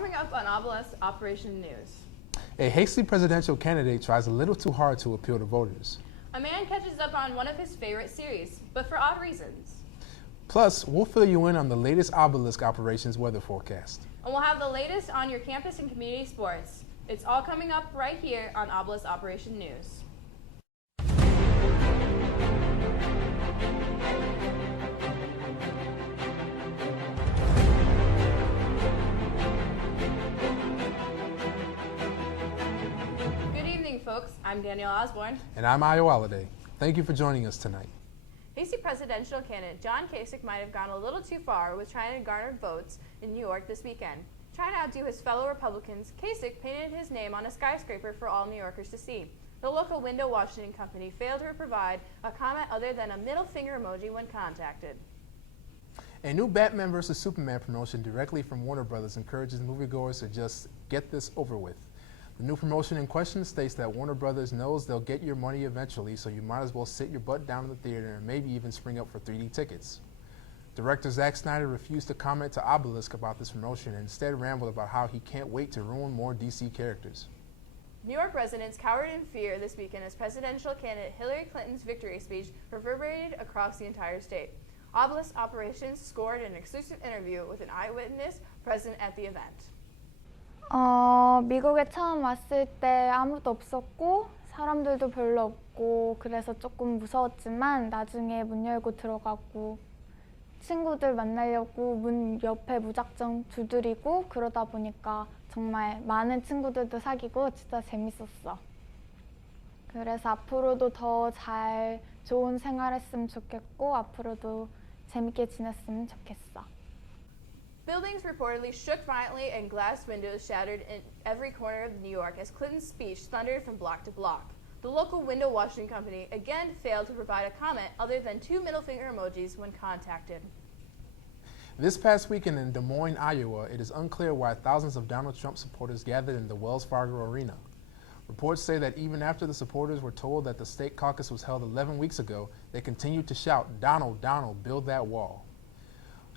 Coming up on Obelisk Operation News. A hasty presidential candidate tries a little too hard to appeal to voters. A man catches up on one of his favorite series, but for odd reasons. Plus, we'll fill you in on the latest Obelisk Operations weather forecast. And we'll have the latest on your campus and community sports. It's all coming up right here on Obelisk Operation News. Good evening, folks. I'm Danielle Osborne. And I'm Ayo Holiday. Thank you for joining us tonight. Hasty presidential candidate John Kasich might have gone a little too far with trying to garner votes in New York this weekend. Trying to outdo his fellow Republicans, Kasich painted his name on a skyscraper for all New Yorkers to see. The local window washing company failed to provide a comment other than a middle finger emoji when contacted. A new Batman vs. Superman promotion directly from Warner Brothers encourages moviegoers to just get this over with. The new promotion in question states that Warner Brothers knows they'll get your money eventually, so you might as well sit your butt down in the theater and maybe even spring up for 3D tickets. Director Zack Snyder refused to comment to Obelisk about this promotion and instead rambled about how he can't wait to ruin more DC characters. New York residents cowered in fear this weekend as presidential candidate Hillary Clinton's victory speech reverberated across the entire state. Obelisk Operations scored an exclusive interview with an eyewitness present at the event. 미국에 처음 왔을 때 아무도 없었고 사람들도 별로 없고 그래서 조금 무서웠지만 나중에 문 열고 들어가고 친구들 만나려고 문 옆에 무작정 두드리고 그러다 보니까 정말 많은 친구들도 사귀고 진짜 재밌었어. 그래서 앞으로도 더 잘 좋은 생활했으면 좋겠고 앞으로도 재밌게 지냈으면 좋겠어. Buildings reportedly shook violently and glass windows shattered in every corner of New York as Clinton's speech thundered from block to block. The local window washing company again failed to provide a comment other than two middle finger emojis when contacted. This past weekend in Des Moines, Iowa, it is unclear why thousands of Donald Trump supporters gathered in the Wells Fargo Arena. Reports say that even after the supporters were told that the state caucus was held 11 weeks ago, they continued to shout, "Donald, Donald, build that wall."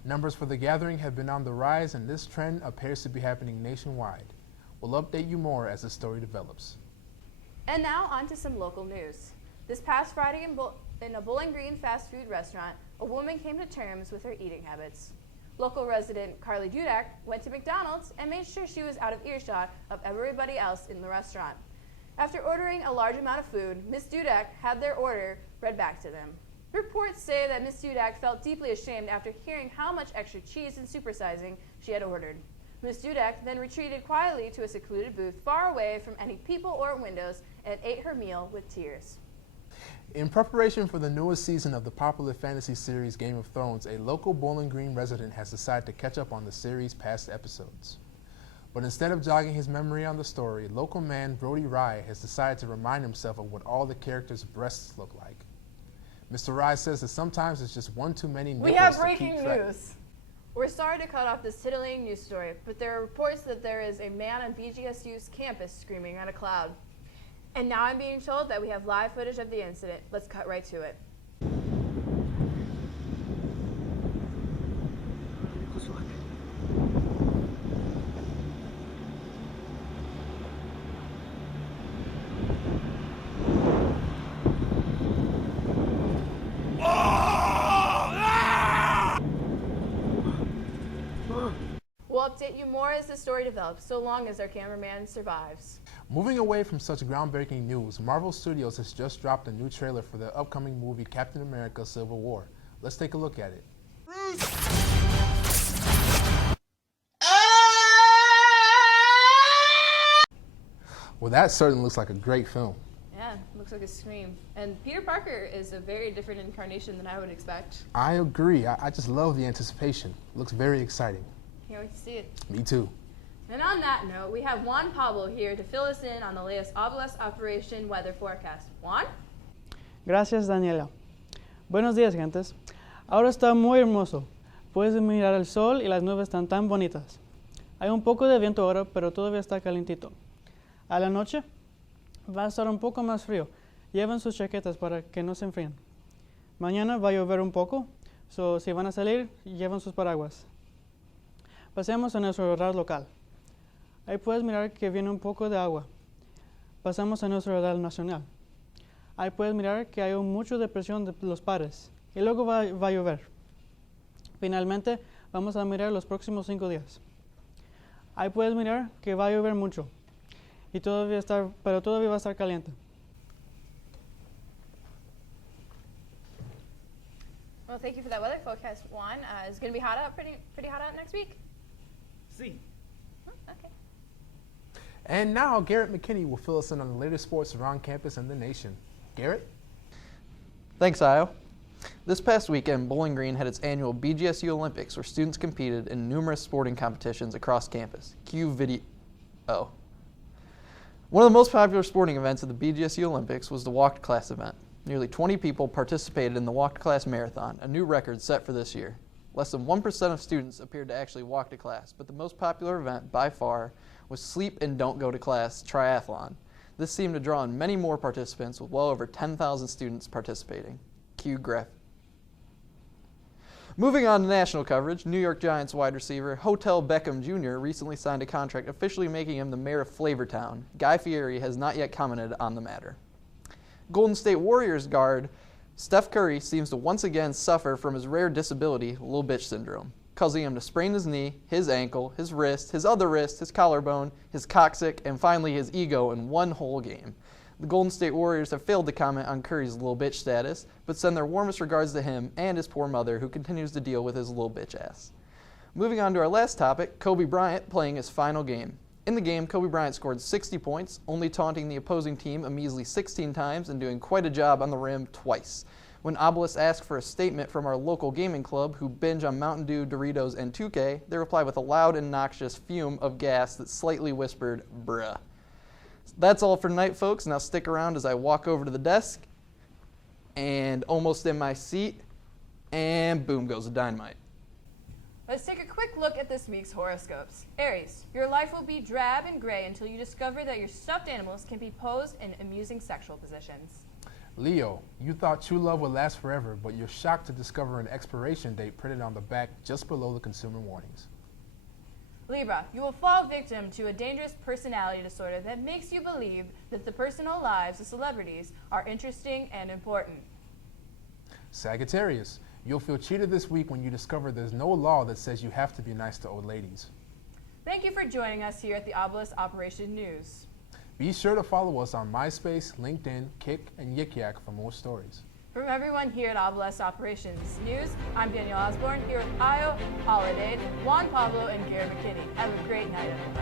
Numbers for the gathering have been on the rise, and this trend appears to be happening nationwide. We'll update you more as the story develops. And now on to some local news. This past Friday in a Bowling Green fast food restaurant, a woman came to terms with her eating habits. Local resident Carly Dudak went to McDonald's and made sure she was out of earshot of everybody else in the restaurant. After ordering a large amount of food, Ms. Dudak had their order read back to them. Reports say that Ms. Dudak felt deeply ashamed after hearing how much extra cheese and supersizing she had ordered. Ms. Dudak then retreated quietly to a secluded booth far away from any people or windows and ate her meal with tears. In preparation for the newest season of the popular fantasy series Game of Thrones, a local Bowling Green resident has decided to catch up on the series' past episodes. But instead of jogging his memory on the story, local man Brody Rye has decided to remind himself of what all the characters' breasts look like. Mr. Rye says that sometimes it's just one too many nipples. We have to breaking keep track. news. We're sorry to cut off this titillating news story, but there are reports that there is a man on BGSU's campus screaming at a cloud. And now I'm being told that we have live footage of the incident. Let's cut right to it. We'll update you more as the story develops, so long as our cameraman survives. Moving away from such groundbreaking news, Marvel Studios has just dropped a new trailer for their upcoming movie Captain America: Civil War. Let's take a look at it. Well, that certainly looks like a great film. Yeah, looks like a scream. And Peter Parker is a very different incarnation than I would expect. I agree. I just love the anticipation. It looks very exciting. Can't wait to see it. Me too. And on that note, we have Juan Pablo here to fill us in on the latest Obelisk Operation weather forecast. Juan? Gracias, Daniela. Buenos días, gentes. Ahora está muy hermoso. Puedes mirar el sol y las nubes están tan bonitas. Hay un poco de viento ahora, pero todavía está calentito. A la noche va a estar un poco más frío. Lleven sus chaquetas para que no se enfríen. Mañana va a llover un poco, so si van a salir, lleven sus paraguas. Pasemos a nuestro radar local. Ahí puedes mirar que viene un poco de agua. Pasamos a nuestro radar nacional. Ahí puedes mirar que hay mucha depresión de los pares y luego va a llover. Finalmente, vamos a mirar los próximos 5 días. Ahí puedes mirar que va a llover mucho, pero todavía va a estar caliente. Well, thank you for that weather forecast, Juan. Is it going to be hot out, pretty hot out next week? Sí. Okay. And now Garrett McKinney will fill us in on the latest sports around campus and the nation. Garrett? Thanks, Io. This past weekend, Bowling Green had its annual BGSU Olympics where students competed in numerous sporting competitions across campus. Cue video. One of the most popular sporting events at the BGSU Olympics was the walked class event. Nearly 20 people participated in the walked class marathon, a new record set for this year. Less than 1% of students appeared to actually walk to class, but the most popular event by far was Sleep and Don't Go to Class Triathlon. This seemed to draw in many more participants with well over 10,000 students participating. Cue graph. Moving on to national coverage, New York Giants wide receiver Hotel Beckham Jr. recently signed a contract officially making him the mayor of Flavortown. Guy Fieri has not yet commented on the matter. Golden State Warriors guard Steph Curry seems to once again suffer from his rare disability, little bitch syndrome, causing him to sprain his knee, his ankle, his wrist, his other wrist, his collarbone, his coccyx, and finally his ego in one whole game. The Golden State Warriors have failed to comment on Curry's little bitch status, but send their warmest regards to him and his poor mother, who continues to deal with his little bitch ass. Moving on to our last topic, Kobe Bryant playing his final game. In the game, Kobe Bryant scored 60 points, only taunting the opposing team a measly 16 times and doing quite a job on the rim twice. When Obelisk asked for a statement from our local gaming club, who binge on Mountain Dew, Doritos, and 2K, they replied with a loud and noxious fume of gas that slightly whispered, bruh. That's all for tonight, folks. Now stick around as I walk over to the desk, and almost in my seat, and boom goes the dynamite. Let's take a quick look at this week's horoscopes. Aries, your life will be drab and gray until you discover that your stuffed animals can be posed in amusing sexual positions. Leo, you thought true love would last forever, but you're shocked to discover an expiration date printed on the back just below the consumer warnings. Libra, you will fall victim to a dangerous personality disorder that makes you believe that the personal lives of celebrities are interesting and important. Sagittarius, you'll feel cheated this week when you discover there's no law that says you have to be nice to old ladies. Thank you for joining us here at the Obelisk Operations News. Be sure to follow us on MySpace, LinkedIn, Kik, and Yik Yak for more stories. From everyone here at Obelisk Operations News, I'm Danielle Osborne here with Io, Holiday, Juan Pablo, and Garrett McKinney. Have a great night, everyone.